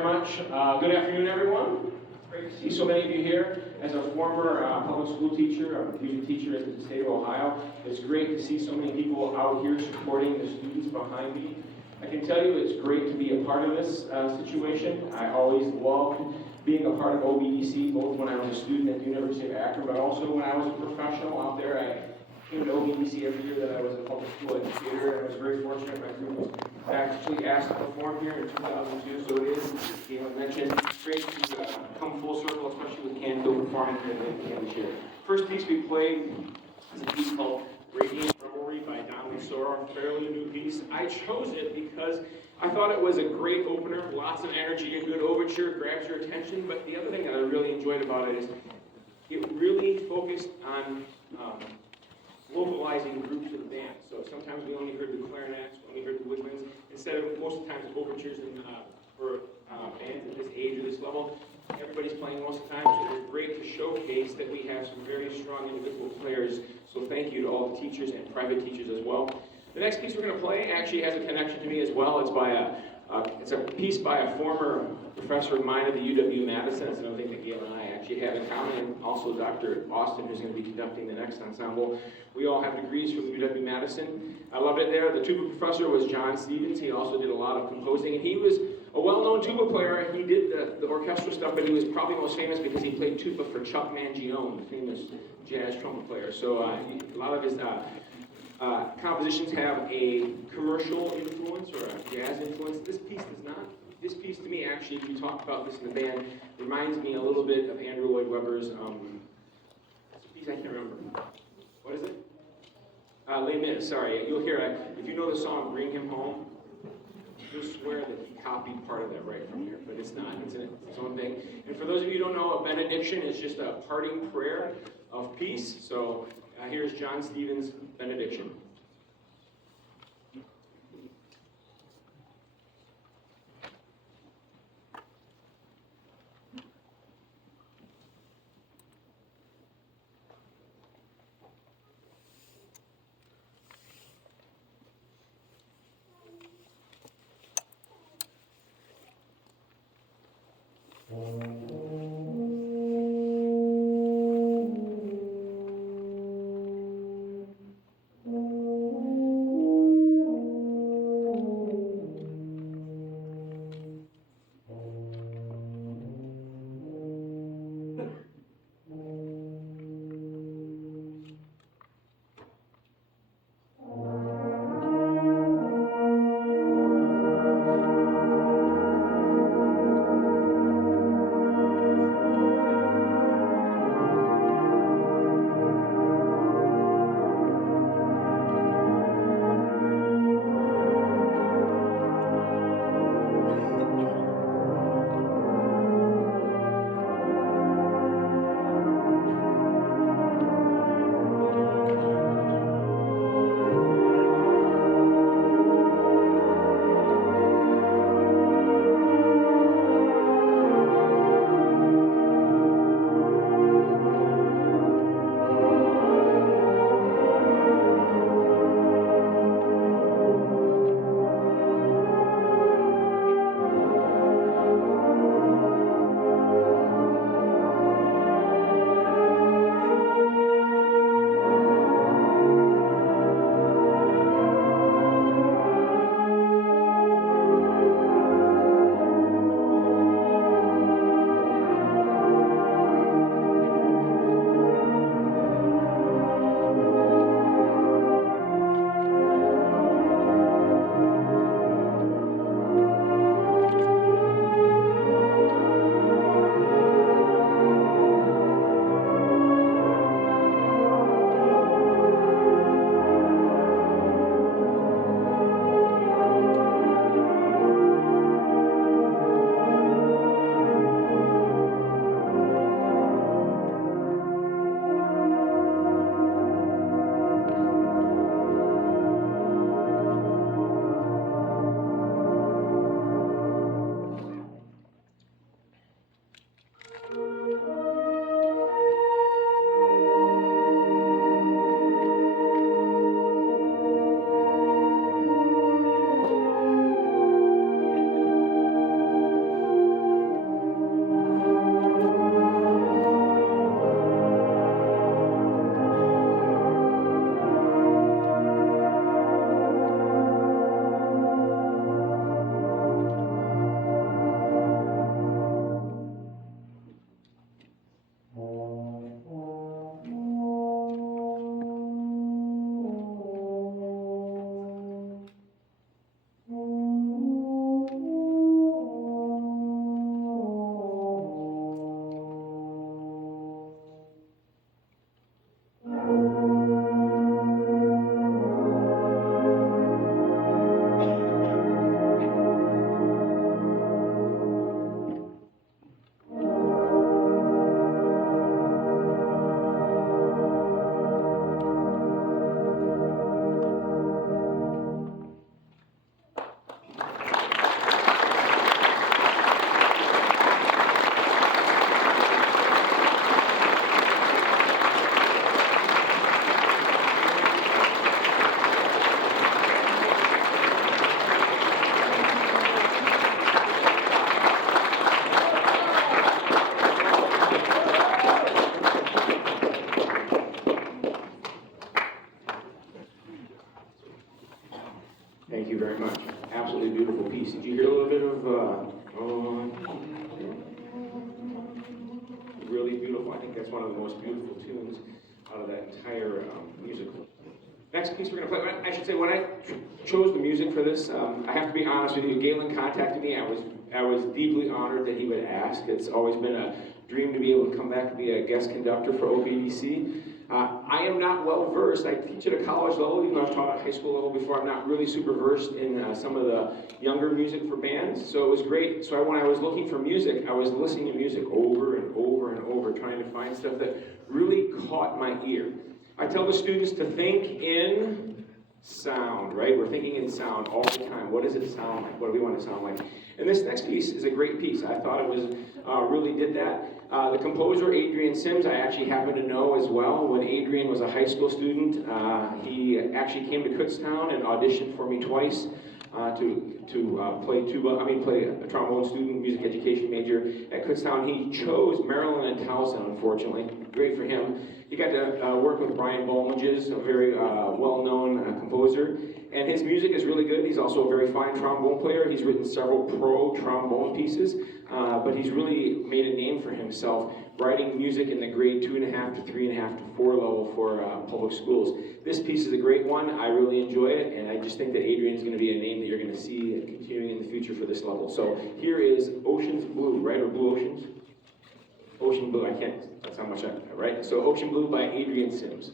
very much. Good afternoon, everyone. Great to see so many of you here. As a former public school teacher, I'm a music teacher in the state of Ohio. It's great to see so many people out here supporting the students behind me. I can tell you it's great to be a part of this situation. I always loved being a part of OBDC, both when I was a student at the University of Akron, but also when I was a professional out there. I came to OBDC every year that I was a public school educator, and I was very fortunate my group was actually asked to perform here in 2002, so it is, as Galen mentioned, great to come full circle, especially with Canfield performing here this year. First piece we played is a piece called Radiant Revelry by Don Lusora, a fairly new piece. I chose it because I thought it was a great opener, lots of energy, a good overture, grabs your attention, but the other thing that I really enjoyed about it is it really focused on localizing groups of the band. So sometimes we only heard the clarinets, we only heard the woodwinds, instead of most of the times overtures for bands at this age or this level. Everybody's playing most of the time, so it's great to showcase that we have some very strong individual players. So thank you to all the teachers and private teachers as well. The next piece we're going to play actually has a connection to me as well. It's a piece by a former professor of mine at the UW-Madison. It's another thing that Gail and I actually have in common, and also Dr. Austin, who's going to be conducting the next ensemble. We all have degrees from UW-Madison. I loved it there. The tuba professor was John Stevens. He also did a lot of composing, and he was a well-known tuba player. He did the orchestral stuff, but he was probably most famous because he played tuba for Chuck Mangione, the famous jazz trumpet player. So a lot of his compositions have a commercial influence or a jazz influence. This piece does not. This piece, to me, actually, if we talk about this in the band, reminds me a little bit of Andrew Lloyd Webber's, it's a piece I can't remember. What is it? Les Mis, sorry. You'll hear it. If you know the song, Bring Him Home, you'll swear that he copied part of that right from here, but it's not. It's its own thing. And for those of you who don't know, a benediction is just a parting prayer of peace. So here's John Stevens' benediction. that's one of the most beautiful tunes out of that entire musical. Next piece we're going to play, I should say, when I chose the music for this, I have to be honest with you, Galen contacted me. I was deeply honored that he would ask. It's always been a dream to be able to come back and be a guest conductor for OBDC. I am not well versed. I teach at a college level, even though I've taught at high school level before. I'm not really super versed in some of the younger music for bands, so it was great. So when I was looking for music, I was listening to music over and over and over, trying to find stuff that really caught my ear. I tell the students to think in sound, right? We're thinking in sound all the time. What does it sound like? What do we want to sound like? And this next piece is a great piece. I thought it was really did that. The composer, Adrian Sims, I actually happen to know as well. When Adrian was a high school student, he actually came to Kutztown and auditioned for me twice to play tuba. Play a trombone student, music education major at Kutztown. He chose Maryland and Towson, unfortunately. Great for him. He got to work with Brian Bolmages, a very well-known composer, and his music is really good. He's also a very fine trombone player. He's written several pro trombone pieces, but he's really made a name for himself writing music in the grade 2.5 to 3.5 to 4 level for public schools. This piece is a great one. I really enjoy it, and I just think that Adrian is going to be a name that you're going to see continuing in the future for this level. So here is Ocean's Blue, right, or Blue Oceans? Ocean Blue, I can't, that's how much I right? So Ocean Blue by Adrian Sims.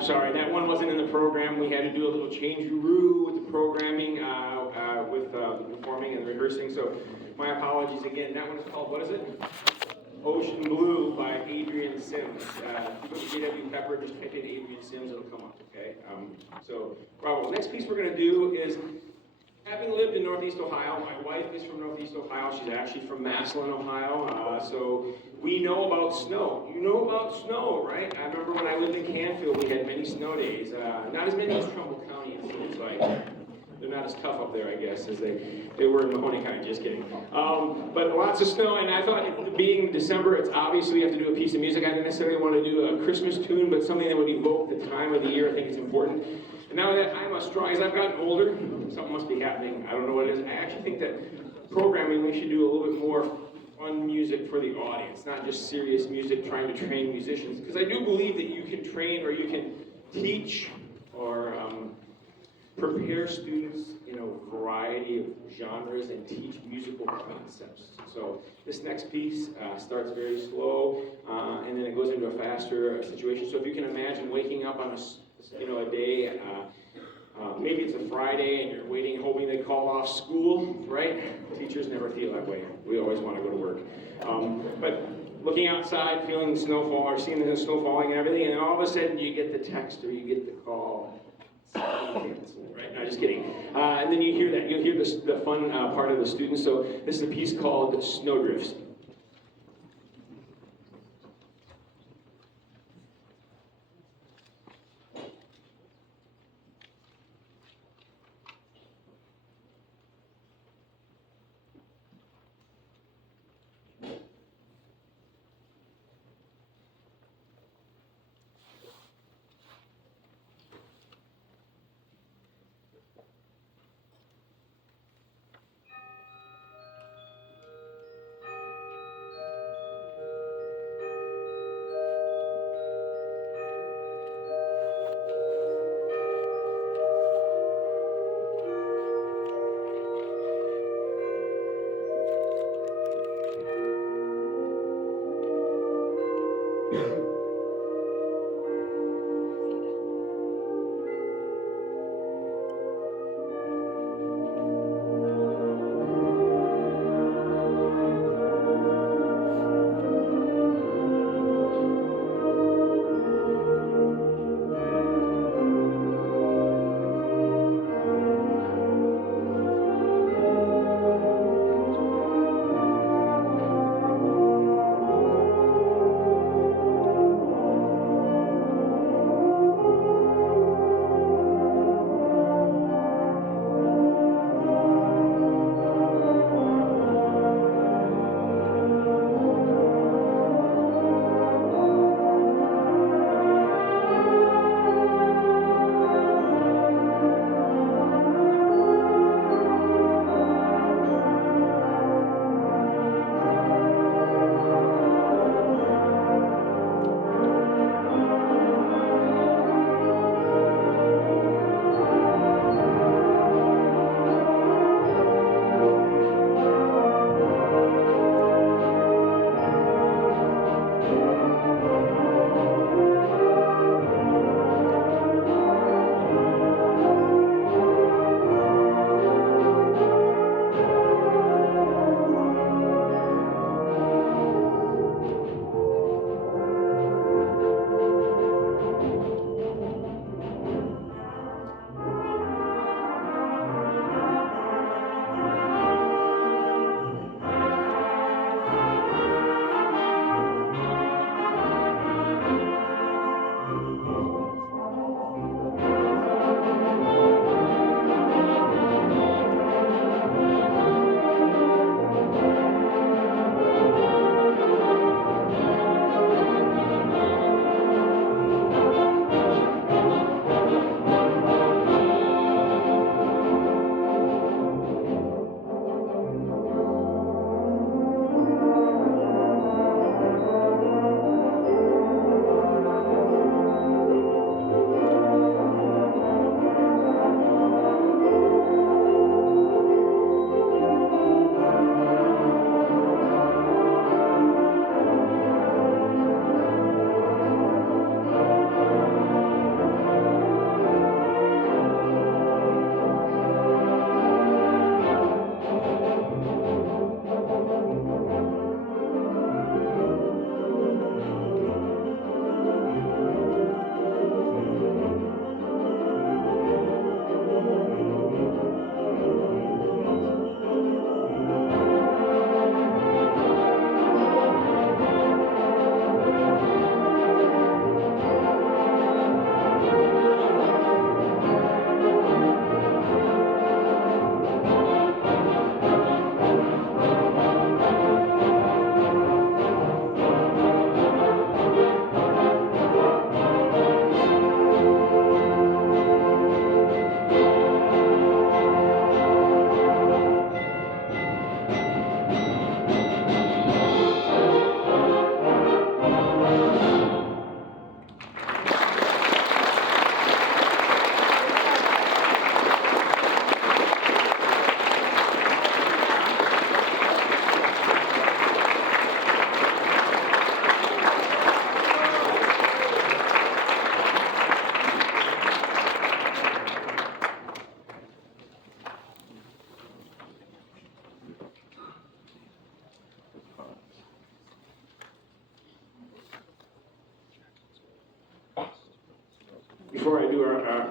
I'm sorry, that one wasn't in the program. We had to do a little change-a-roo with the programming, with the performing and the rehearsing. So my apologies again. That one is called, what is it? Ocean Blue by Adrian Sims. Go to J.W. Pepper, just type in Adrian Sims, it'll come up, okay? So, bravo. Next piece we're going to do is, having lived in Northeast Ohio, my wife is from Northeast Ohio. She's actually from Massillon, Ohio. So we know about snow. You know about snow, right? I remember when I lived in Canfield, we had many snow days. Not as many as Trumbull County, it seems like. They're not as tough up there, I guess, as they were in Mahoney County, just kidding. But lots of snow, and I thought, being December, it's obvious we have to do a piece of music. I didn't necessarily want to do a Christmas tune, but something that would evoke the time of the year. I think it's important. And now that I'm as strong as I've gotten older, something must be happening. I don't know what it is. I actually think that programming, we should do a little bit more fun music for the audience, not just serious music trying to train musicians. Because I do believe that you can train or you can teach or prepare students in a variety of genres and teach musical concepts. So this next piece starts very slow, and then it goes into a faster situation. So if you can imagine waking up on a day, maybe it's a Friday and you're waiting, hoping they call off school, right? Teachers never feel that way. We always want to go to work. But looking outside, feeling the snowfall, or seeing the snow falling and everything, and then all of a sudden you get the text or you get the call. Right? No, just kidding. And then you hear that. You'll hear the fun part of the students. So this is a piece called Snowdrifts.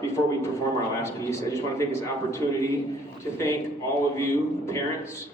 before we perform our last piece, I just want to take this opportunity to thank all of you parents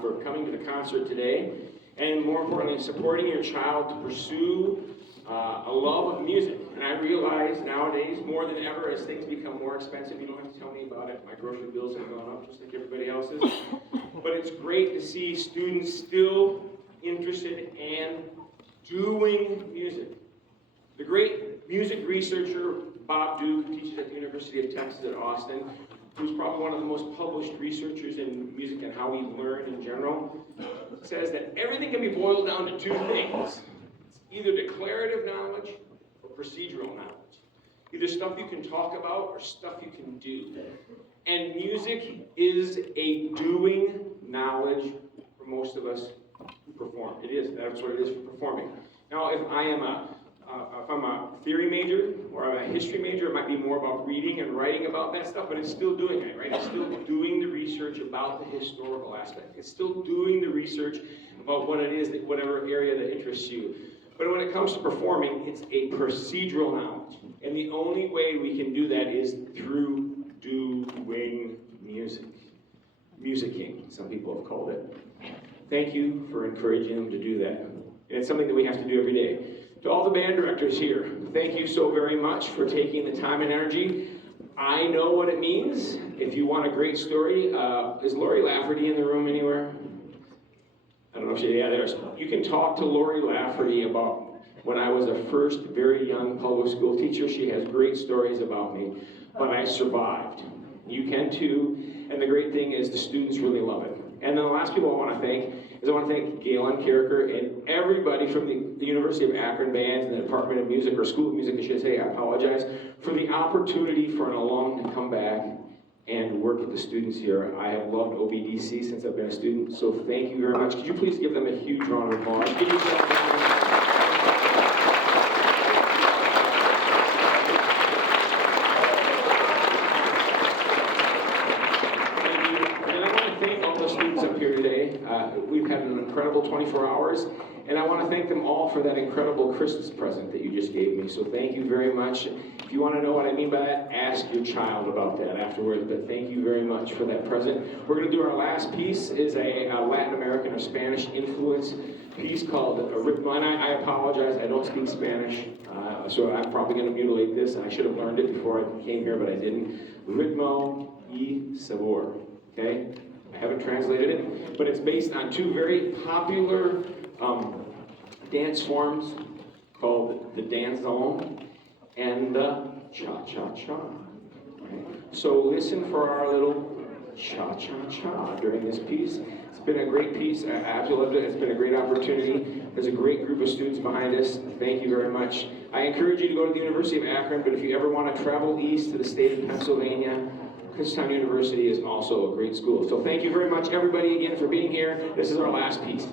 for coming to the concert today, and more importantly, supporting your child to pursue a love of music. And I realize nowadays, more than ever, as things become more expensive, you don't have to tell me about it. My grocery bills have gone up just like everybody else's. But it's great to see students still interested and doing music. The great music researcher, Bob Duke, who teaches at the University of Texas at Austin, who's probably one of the most published researchers in music and how we learn in general, says that everything can be boiled down to two things. Either declarative knowledge or procedural knowledge. Either stuff you can talk about or stuff you can do. And music is a doing knowledge for most of us who perform. It is. That's what it is for performing. Now, if I'm a theory major or I'm a history major, it might be more about reading and writing about that stuff, but it's still doing it, right? It's still doing the research about the historical aspect. It's still doing the research about what it is, that whatever area that interests you. But when it comes to performing, it's a procedural knowledge. And the only way we can do that is through doing music. Musicking, some people have called it. Thank you for encouraging them to do that. And it's something that we have to do every day. To all the band directors here, thank you so very much for taking the time and energy. I know what it means. If you want a great story, is Lori Lafferty in the room anywhere? I don't know if she, yeah, there's. You can talk to Lori Lafferty about when I was a first very young public school teacher. She has great stories about me, but I survived. You can too, and the great thing is the students really love it. And then the last people I want to thank is I want to thank Galen Carricker and everybody from the University of Akron Bands and the Department of Music, or School of Music I should say, I apologize, for the opportunity for an alum to come back and work with the students here. I have loved OBDC since I've been a student, so thank you very much. Could you please give them a huge round of applause? Give yourself a round of applause. Thank you. And I want to thank all the students up here today. We've had an incredible 24 hours, and I want to thank them all for that incredible Christmas present that you just gave me. So thank you very much. If you want to know what I mean by that, ask your child about that afterwards. But thank you very much for that present. We're going to do our last piece. Is a Latin American or Spanish influence piece called Ritmo. And I apologize, I don't speak Spanish, so I'm probably going to mutilate this. And I should have learned it before I came here, but I didn't. Ritmo y Sabor. Okay? I haven't translated it, but it's based on two very popular dance forms called the danzón and the cha-cha-cha. Right? So listen for our little cha-cha-cha during this piece. It's been a great piece. I absolutely loved it. It's been a great opportunity. There's a great group of students behind us. Thank you very much. I encourage you to go to the University of Akron, but if you ever want to travel east to the state of Pennsylvania, Kutztown University is also a great school. So thank you very much, everybody, again, for being here. This is our last piece.